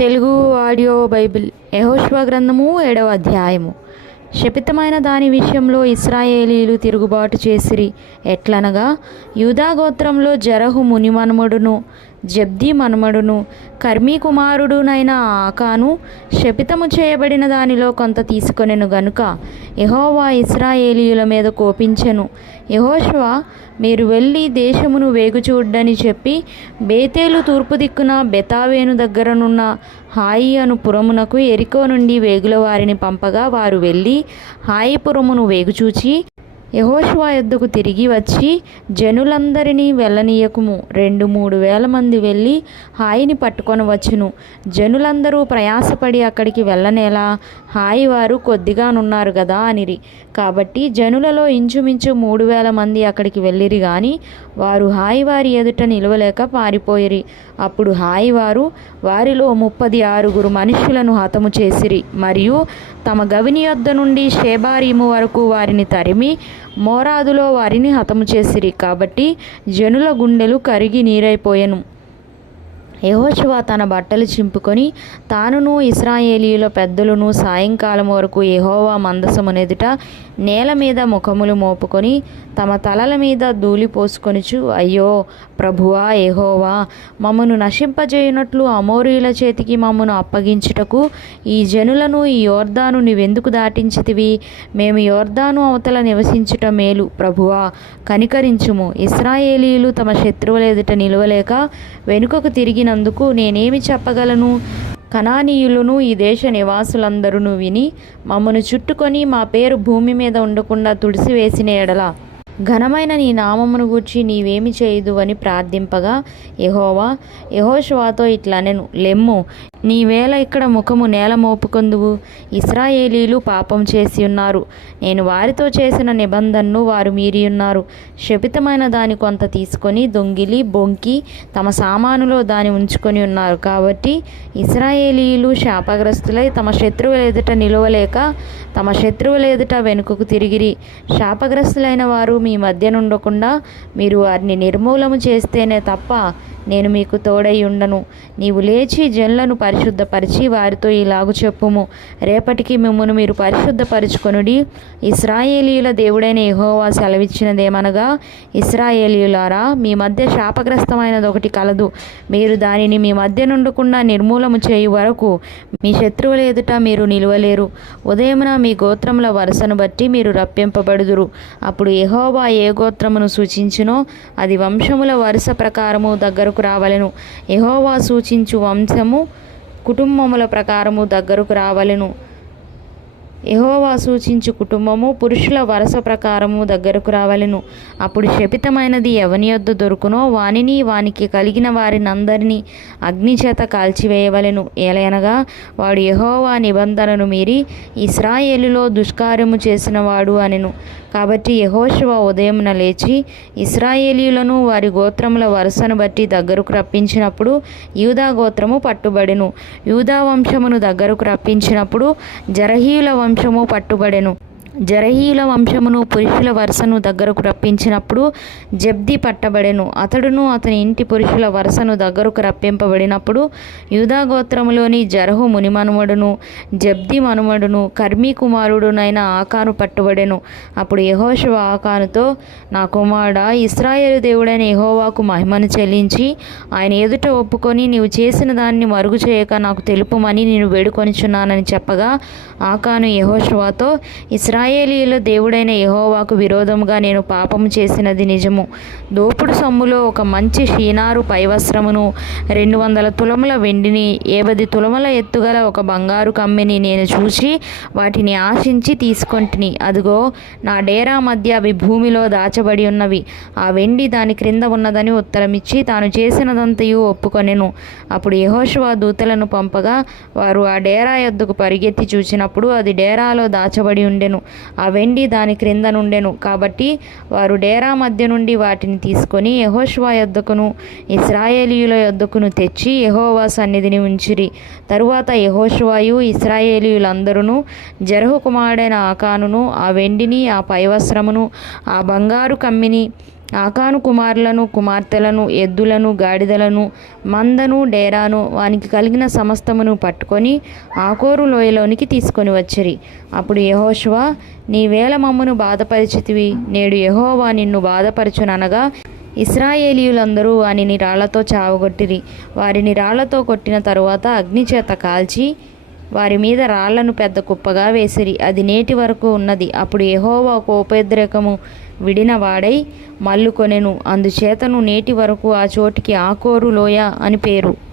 Telugu audio Bible యెహోషువ గ్రంథము 7వ అధ్యాయము. శపితమైన దాని విషయంలో ఇశ్రాయేలీలు తిరుగుబాటు చేసిరి. ఎట్లనగా యూదా గోత్రంలో జరహు ముని మనుమడును జబ్ది మనుమడును కర్మీ కుమారుడునైన ఆకాను శపితము చేయబడిన దానిలో కొంత తీసుకొనెను గనుక యెహోవా ఇశ్రాయేలీయుల మీద కోపించెను. యెహోషువ, మీరు వెళ్ళి దేశమును వేగుచూడ్డని చెప్పి బేతేలు తూర్పు దిక్కున బెతావేను దగ్గరనున్న హాయి అను పురమునకు ఎరికో నుండి వేగుల వారిని పంపగా వారు వెళ్ళి హాయి పురమును వేగుచూచి యెహోషువ యొద్దకు తిరిగి వచ్చి, జనులందరినీ వెళ్ళనీయకుము, 2-3 వేల మంది వెళ్ళి హాయిని పట్టుకొని వచ్చును. జనులందరూ ప్రయాసపడి అక్కడికి వెళ్ళనేలా, హాయి వారు కొద్దిగానున్నారు గదా అనిరి. కాబట్టి జనులలో ఇంచుమించు 3,000 మంది అక్కడికి వెళ్ళిరి గాని వారు హాయి వారి ఎదుట నిలవలేక పారిపోయిరి. అప్పుడు హాయి వారు వారిలో 36 మనుష్యులను హతము చేసిరి మరియు తమ గవిని యొద్ద నుండి షేబారీము వరకు వారిని తరిమి మోరాదులో వారిని హతము చేసిరి. కాబట్టి జనుల గుండెలు కరిగి నీరైపోయెను. యెహోషువ తన బట్టలు చింపుకొని తానును ఇశ్రాయేలీయుల పెద్దలను సాయంకాలం వరకు యెహోవా మందసమునెదుట నేల మీద ముఖములు మోపుకొని తమ తలల మీద ధూళి పోసుకొనుచు, అయ్యో ప్రభువా యెహోవా, మమ్మను నశింపజేయునట్లు అమోరీయుల చేతికి మమ్మను అప్పగించుటకు ఈ జనులను ఈ యోర్దాను నీవెందుకు దాటించితివి? మేము యోర్దాను అవతల నివసించుట మేలు. ప్రభువా కనికరించుము. ఇశ్రాయేలీయులు తమ శత్రువుల ఎదుట నిలవలేక వెనుకకు తిరిగినందుకు నేనేమి చెప్పగలను? కనానీయులను ఈ దేశ నివాసులందరూ విని మమ్మను చుట్టుకొని మా పేరు భూమి మీద ఉండకుండా తుడిసివేసిన ఎడల ఘనమైన నీ నామమును గూర్చి నీవేమి చేయదు అని ప్రార్థింపగా యెహోవా యెహోషువతో ఇట్లనెను, లెమ్ము, నీవేళ ఇక్కడ ముఖము నేల మోపుకొందువు. ఇశ్రాయేలీలు పాపం చేసి ఉన్నారు. నేను వారితో చేసిన నిబంధనను వారు మీరి ఉన్నారు. శపితమైన దాని కొంత తీసుకొని దొంగిలి బొంకి తమ సామానులో దాన్ని ఉంచుకొని ఉన్నారు. కాబట్టి ఇశ్రాయేలీలు శాపగ్రస్తులై తమ శత్రువుల ఎదుట నిలవలేక తమ శత్రువుల ఎదుట వెనుకకు తిరిగిరి. శాపగ్రస్తులైన వారు మీ మధ్య నుండకుండా మీరు వారిని నిర్మూలము చేస్తేనే తప్ప నేను మీకు తోడై ఉండను. నీవు లేచి జనులను పరిశుద్ధపరిచి వారితో ఇలాగు చెప్పుము, రేపటికి మిమ్మును మీరు పరిశుద్ధపరుచుకొనుడి. ఇశ్రాయేలీయుల దేవుడైన యెహోవా సెలవిచ్చినదేమనగా, ఇశ్రాయేలీయులారా, మీ మధ్య శాపగ్రస్తమైనది ఒకటి కలదు. మీరు దానిని మీ మధ్య నుండకుండా నిర్మూలము చేయు వరకు మీ శత్రువుల ఎదుట మీరు నిలువలేరు. ఉదయమున మీ గోత్రముల వరుసను బట్టి మీరు రప్పింపబడుదురు. అప్పుడు యెహోవా ఏ గోత్రమును సూచించునో అది వంశముల వరుస ప్రకారము దగ్గరకు రావలెను. యెహోవా సూచించు వంశము కుటుంబముల ప్రకారము దగ్గరకు రావలెను. యెహోవా సూచించు కుటుంబము పురుషుల వరుస ప్రకారము దగ్గరకు రావలెను. అప్పుడు శపితమైనది ఎవని యొద్ద దొరుకునో వానిని వానికి కలిగిన వారినందరినీ అగ్నిచేత కాల్చివేయవలెను. ఏలయనగా వాడు యెహోవా నిబంధనను మీరి ఇశ్రాయేలులో దుష్కార్యము చేసిన వాడు అనెను. కాబట్టి యెహోషువ ఉదయమున లేచి ఇశ్రాయేలీయులను వారి గోత్రముల వరుసను బట్టి దగ్గరకు రప్పించినప్పుడు యూదా గోత్రము పట్టుబడెను. యూదా వంశమును దగ్గరకు రప్పించినప్పుడు జరహీయుల వంశము పట్టుబడెను. జరహీయుల వంశమును పురుషుల వరుసను దగ్గరకు రప్పించినప్పుడు జబ్ది పట్టబడెను. అతడును అతని ఇంటి పురుషుల వరుసను దగ్గరకు రప్పింపబడినప్పుడు యూదా గోత్రములోని జరహు ముని మనుమడును జబ్ది మనుమడును కర్మీ కుమారుడునైన ఆకాను పట్టుబడెను. అప్పుడు యెహోషువ ఆకానుతో, నా కుమారుడా, ఇశ్రాయేలు దేవుడైన యెహోవాకు మహిమను చెల్లించి ఆయన ఎదుట ఒప్పుకొని నీవు చేసిన దాన్ని మరుగు చేయక నాకు తెలుపుమని నేను వేడుకొనిచున్నానని చెప్పగా ఆకాను యెహోషువతో, ఇశ్రాయేలీయుల దేవుడైన యెహోవాకు విరోధముగా నేను పాపము చేసినది నిజము. దోపుడు సొమ్ములో ఒక మంచి షీనారు పైవస్త్రమును 200 తులముల వెండిని 50 తులముల ఎత్తుగల ఒక బంగారు కమ్మిని నేను చూచి వాటిని ఆశించి తీసుకొంటిని. అదిగో, నా డేరా మధ్య అవి భూమిలో దాచబడి ఉన్నవి. ఆ వెండి దాని క్రింద ఉన్నదని ఉత్తరమిచ్చి తాను చేసినదంతయు ఒప్పుకొనెను. అప్పుడు యెహోషువ దూతలను పంపగా వారు ఆ డేరా యొద్దకు పరిగెత్తి చూచినప్పుడు అది డేరాలో దాచబడి ఉండెను. ఆ వెండి దాని క్రింద నుండెను. కాబట్టి వారు డేరా మధ్య నుండి వాటిని తీసుకొని యెహోషువ యొద్దకును ఇశ్రాయేలీయుల యొద్దకును తెచ్చి యెహోవా సన్నిధిని ఉంచిరి. తరువాత యెహోషువయు ఇశ్రాయేలీయులందరూ జరహు కుమారుడైన ఆకానును ఆ వెండిని ఆ పైవస్త్రమును ఆ బంగారు కమ్మిని ఆకాను కుమారులను కుమార్తెలను ఎద్దులను గాడిదలను మందను డేరాను వానికి కలిగిన సమస్తమును పట్టుకొని ఆకోరు లోయలోనికి తీసుకొని వచ్చిరి. అప్పుడు యెహోషువ, నీవేళ మమ్మను బాధపరిచితివి, నేడు యెహోవా నిన్ను బాధపరచుననగా ఇశ్రాయేలీయులందరూ వానిని రాళ్లతో చావగొట్టిరి. వారిని రాళ్లతో కొట్టిన తరువాత అగ్నిచేత కాల్చి వారి మీద రాళ్లను పెద్ద కుప్పగా వేసిరి. అది నేటి వరకు ఉన్నది. అప్పుడు యెహోవా కోపోద్రేకము విడిన వాడై మల్లుకొనెను. అందుచేతను నేటి వరకు ఆ చోటికి ఆకోరు లోయ అని పేరు.